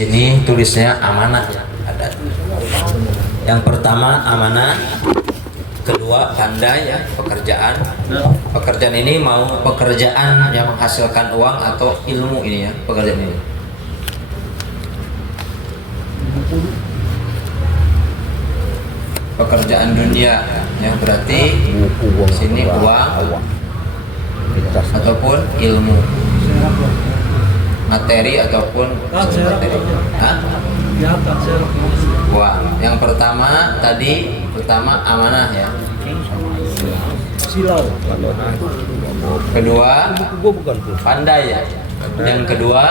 Ini tulisnya amanah ya, ada. Yang pertama amanah, kedua pandai ya, pekerjaan. Pekerjaan ini mau pekerjaan yang menghasilkan uang atau ilmu ini ya, pekerjaan ini. Pekerjaan dunia ya, berarti sini uang ataupun ilmu, materi ataupun materi. Uang. Yang pertama tadi amanah ya. Kedua pandai ya. Yang kedua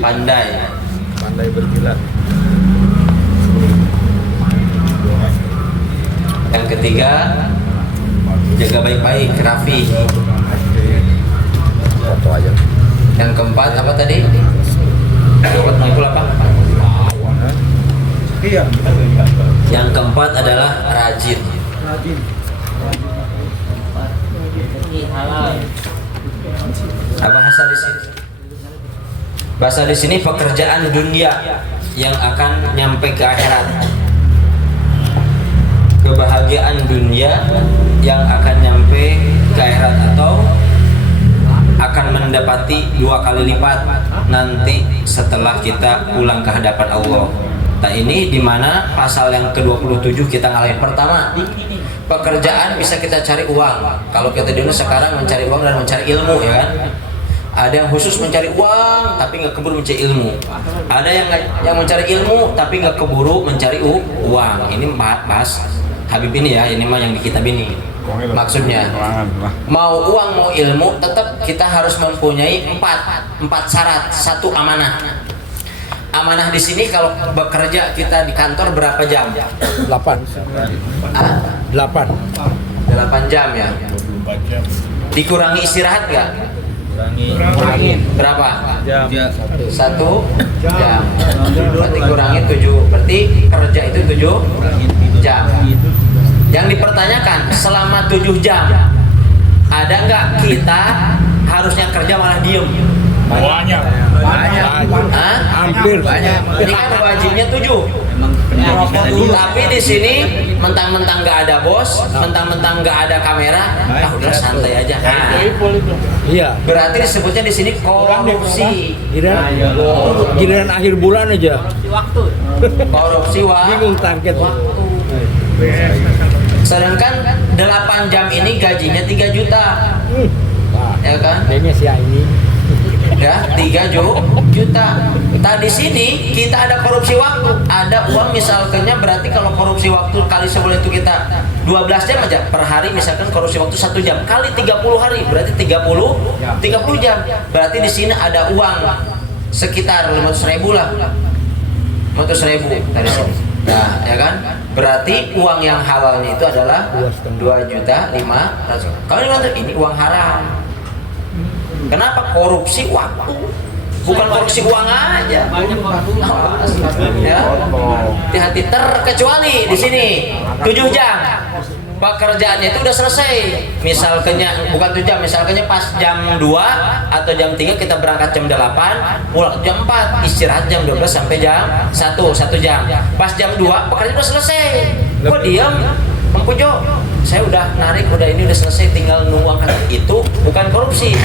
pandai berkilat. Yang ketiga jaga baik-baik, rapi. Yang keempat apa tadi? Keempat apa? Iya. Yang keempat adalah rajin. Apa bahasa di sini? Bahasa di sini pekerjaan dunia yang akan nyampe ke akhirat. Kebahagiaan dunia yang akan nyampe ke akhirat atau akan mendapati 2 kali lipat nanti setelah kita pulang ke hadapan Allah. Nah ini dimana pasal yang ke-27 kita ngalahin. Pertama, pekerjaan bisa kita cari uang. Kalau kita dulu sekarang mencari uang dan mencari ilmu ya kan. Ada yang khusus mencari uang tapi nggak keburu mencari ilmu. Ada yang mencari ilmu tapi nggak keburu mencari uang. Ini bahas Habib ini ya, ini mah yang di kitab ini. Maksudnya mau uang mau ilmu tetap kita harus mempunyai empat syarat. Satu, amanah. Amanah di sini kalau bekerja kita di kantor berapa jam? 8 jam ya. Dikurangi istirahat nggak? Kurangin. Berapa? Jam. 1 jam. Berarti kurangi 7. Berarti kerja itu 7 jam. Yang dipertanyakan selama 7 jam ada nggak kita harusnya kerja malah diem? Banyak. Hampir banyak. Ini kan wajibnya 7. Tapi di sini mentang-mentang nggak ada bos, mentang-mentang nggak ada kamera, udah santai aja. Iya. Berarti disebutnya di sini korupsi. Giliran akhir bulan aja. Korupsi Bingung target. Sedangkan 8 jam ini gajinya 3 juta. Ya kan? Kayaknya si ini. Ya, 3 juta. Nah, di sini kita ada korupsi waktu. Ada uang misalkannya, berarti kalau korupsi waktu kali sebulan itu kita 12 jam aja per hari, misalkan korupsi waktu 1 jam kali 30 hari berarti 30 jam. Berarti di sini ada uang sekitar 500.000 lah. 500.000 dari sini. Nah, ya kan? Berarti uang yang halalnya itu adalah 2.500.000. Kalau ini uang haram. Kenapa? Korupsi waktu, bukan korupsi uang aja. Ya, hati-hati. Terkecuali di sini 7 jam pekerjaannya itu udah selesai. Misalkannya bukan 7 jam, misalkannya pas jam 2 atau jam 3 kita berangkat jam 8, pulang jam 4, istirahat jam 12 sampai jam 1 jam. Pas jam 2 pekerjaan udah selesai. Kok diam? Mempujo, saya udah narik, udah ini udah selesai, tinggal nunggu angkat. Itu bukan korupsi.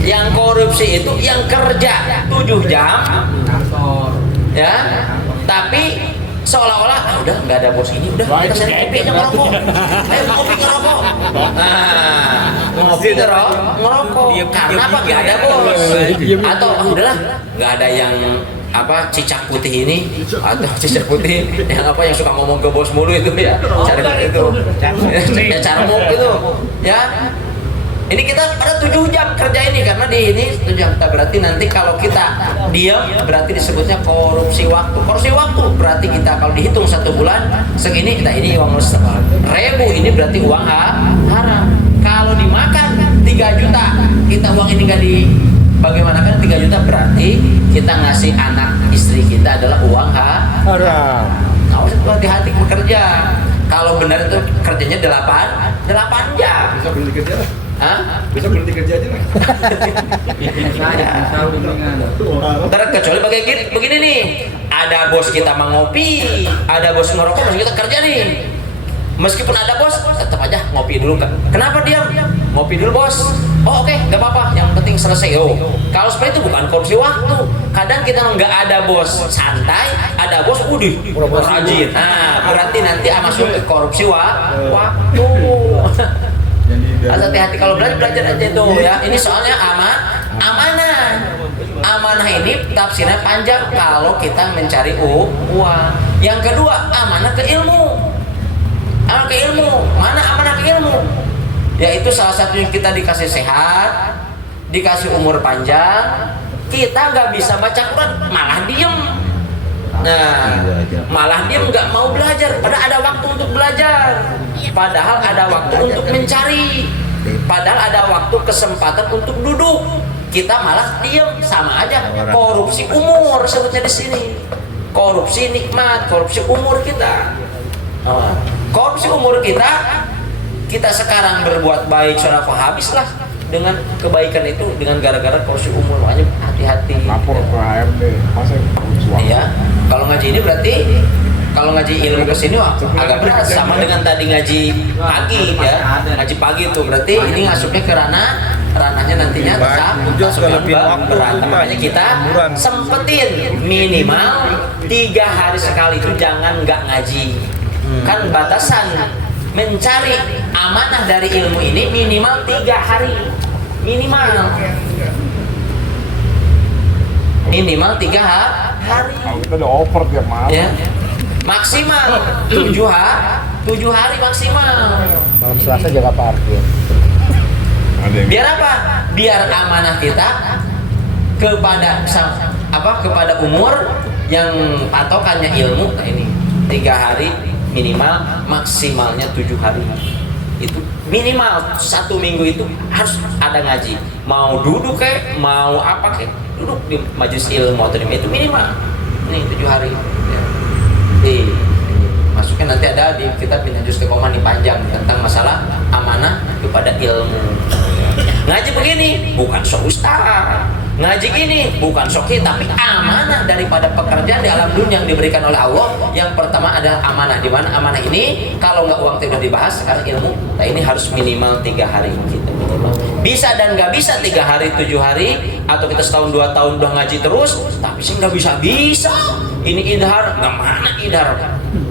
Yang korupsi itu yang kerja 7 jam ya, tapi seolah-olah udah nggak ada bos ini, udah kita cari kopi aja ngerokok. Ayo ngopi ngerokok. Nah, ngopi ngerokok. Karena apa? Nggak ada bos. Atau udahlah, nggak ada yang apa cicak putih ini, atau cicak putih yang apa yang suka ngomong ke bos mulu itu ya, cari itu ya, cara mau itu ya. Ini kita pada 7 jam kerja ini, karena di ini 7 jam. Berarti nanti kalau kita diam berarti disebutnya korupsi waktu. Korupsi waktu berarti kita kalau dihitung 1 bulan segini, kita ini uang 1.000, ini berarti uang haram. Kalau dimakan 3 juta, kita uang ini nggak di bagaimana kan 3 juta, berarti kita ngasih anak istri kita adalah uang haram. Harus hati-hati bekerja. Kalau benar itu kerjanya 8 jam. Hah? Bisa berhenti kerja aja lah. Terkecuali begini nih, ada bos kita mau ngopi, ada bos ngerokok, bos kita kerja nih. Meskipun ada bos, tetap aja ngopi dulu. Kenapa diam? Ngopi dulu bos. Oh oke, nggak apa-apa. Yang penting selesai. Oh, kalau seperti itu bukan korupsi waktu. Kadang kita nggak ada bos santai, ada bos udih rajin. Nah, berarti nanti masuk ke korupsi waktu. Hati-hati kalau belajar aja tuh ya. Ini soalnya amanah. Amanah ini tafsirnya panjang kalau kita mencari uang. Yang kedua, amanah ke ilmu. Amanah ke ilmu. Mana amanah ke ilmu? Yaitu salah satunya kita dikasih sehat, dikasih umur panjang, kita nggak bisa baca Quran, malah diem. Nah, malah diem nggak mau belajar. Padahal ada waktu untuk belajar. Padahal ada waktu untuk mencari. Padahal ada waktu kesempatan untuk duduk. Kita malah diem, sama aja. Korupsi umur sebutnya di sini. Korupsi nikmat, korupsi umur kita. Korupsi umur kita sekarang berbuat baik, sedekah habislah dengan kebaikan itu dengan gara-gara korupsi umur. Makanya hati-hati. Lapor ke HRD, masa iya. Kalau ngaji ini berarti kalau ngaji ilmu ke sini agak berat, sama dengan tadi ngaji pagi ya. Ngaji pagi itu berarti ini masuknya ke ranahnya nantinya tetap berat. Makanya kita sempetin minimal 3 hari sekali itu jangan nggak ngaji. Kan batasan mencari amanah dari ilmu ini minimal 3 hari minimal 3 hari. Kalau kita udah over tiap malam. Ya. Maksimal 7 hari maksimal. Malam Selasa jaga parkir. Biar apa? Biar amanah kita kepada umur yang patokannya ilmu. Nah ini 3 hari minimal, maksimalnya 7 hari. Itu minimal 1 minggu itu harus ada ngaji. Mau duduk kayak, mau apa kayak, duduk di majelis ilmu atau itu minimal. Nih 7 hari. Ya. Masuknya nanti ada di kitab Minhajul Istiqomah nih panjang tentang masalah amanah kepada ilmu. Ngaji begini bukan sok ustaz. Ngaji gini bukan sok tapi amanah daripada pekerjaan di alam dunia yang diberikan oleh Allah. Yang pertama adalah amanah. Di mana amanah ini kalau nggak uang tidak dibahas, sekarang ilmu. Nah ini harus minimal 3 hari gitu minimal. Bisa dan nggak bisa 3 hari 7 hari atau kita setahun 2 tahun udah ngaji terus, tapi sih nggak bisa. Ini idhar, nggak mana idhar?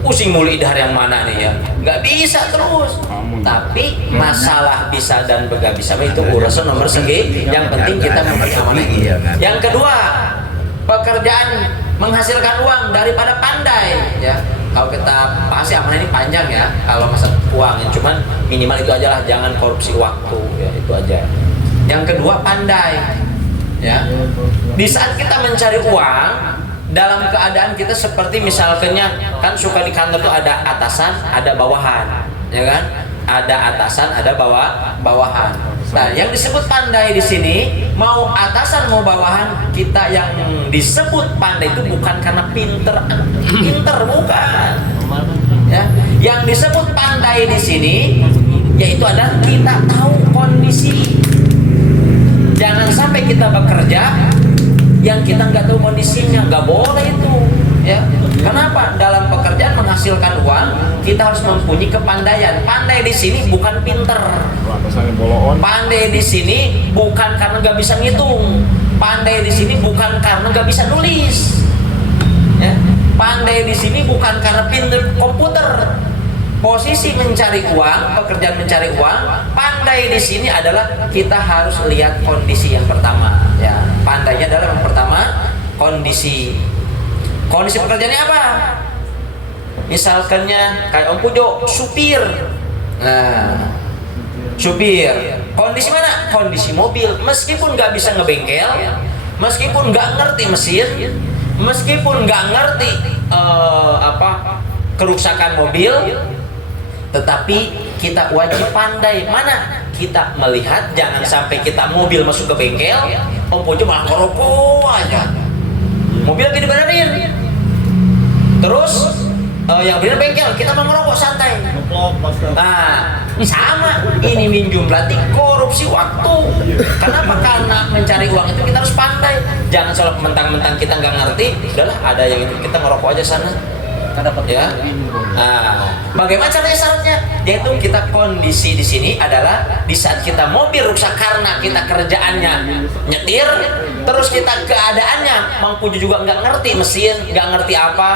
Pusing mulu idhar yang mana nih ya? Nggak bisa terus. Tapi masalah bisa dan nggak bisa itu urusan nomor segi. Yang penting kita memberi amanah. Yang kedua, pekerjaan menghasilkan uang daripada pandai. Ya, kalau kita bahas amanah ini panjang ya. Kalau masalah uang, ya. Cuman minimal itu aja lah, jangan korupsi waktu. Ya itu aja. Yang kedua pandai. Ya, di saat kita mencari uang dalam keadaan kita seperti misalnya kan suka di kantor tuh ada atasan, ada bawahan, ya kan? Ada atasan, ada bawahan. Nah, yang disebut pandai di sini mau atasan mau bawahan, kita yang disebut pandai itu bukan karena pinter bukan. Ya, yang disebut pandai di sini yaitu adalah kita tahu kondisi. Jangan sampai kita bekerja yang kita nggak tahu kondisinya, nggak boleh itu ya. Kenapa? Dalam pekerjaan menghasilkan uang kita harus mempunyai kepandaian. Pandai di sini bukan pinter. Pandai di sini bukan karena nggak bisa ngitung. Pandai di sini bukan karena nggak bisa nulis ya. Pandai di sini bukan karena pinter komputer. Posisi mencari uang, pekerjaan mencari uang, pandai di sini adalah kita harus lihat kondisi yang pertama. Ya, pandainya adalah yang pertama kondisi. Kondisi pekerjaannya apa? Misalkannya kayak Om Pujo, supir. Nah, supir. Kondisi mana? Kondisi mobil. Meskipun nggak bisa ngebengkel, meskipun nggak ngerti mesin, meskipun nggak ngerti kerusakan mobil. Tetapi kita wajib pandai. Mana? Kita melihat, jangan sampai kita mobil masuk ke bengkel, Om Pujo malah ngerokok aja. Mobil lagi dibenerin. Terus yang benar bengkel, kita mau ngerokok santai. Nah, sama ini minjum berarti korupsi waktu. Kenapa? Karena mencari uang itu kita harus pandai. Jangan soal mentang-mentang kita nggak ngerti, udahlah ada yang itu kita ngerokok aja sana. Ya. Nah, bagaimana caranya syaratnya? Yaitu kita kondisi di sini adalah di saat kita mobil rusak karena kita kerjaannya nyetir, terus kita keadaannya mangpuju juga nggak ngerti mesin, nggak ngerti apa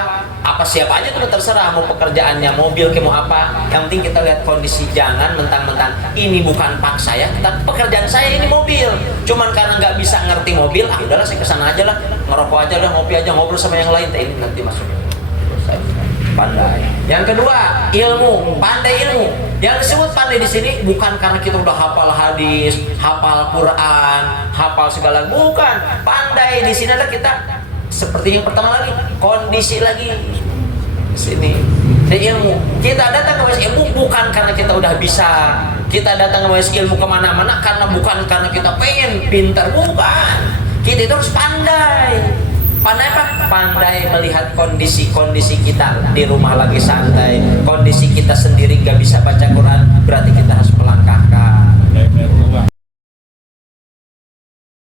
siapa aja itu terserah mau pekerjaannya mobil ke mau apa. Yang penting kita lihat kondisi, jangan mentang-mentang ini bukan pak saya, tapi pekerjaan saya ini mobil. Cuman karena nggak bisa ngerti mobil, udahlah saya kesana aja lah, ngerokok aja lah, ngopi aja, ngobrol sama yang lain. Ini nanti masuk. Pandai. Yang kedua, ilmu, pandai ilmu. Yang disebut pandai di sini bukan karena kita udah hafal hadis, hafal Quran, hafal segala, bukan. Pandai di sini adalah kita seperti yang pertama lagi, kondisi lagi. Sini. Di ilmu. Kita datang ke majelis ilmu bukan karena kita udah bisa. Kita datang ke majelis ilmu kemana-mana bukan karena kita pengen pintar, bukan. Kita itu harus pandai. Pandai apa? Pandai melihat kondisi kita di rumah lagi santai, kondisi kita sendiri nggak bisa baca Quran, berarti kita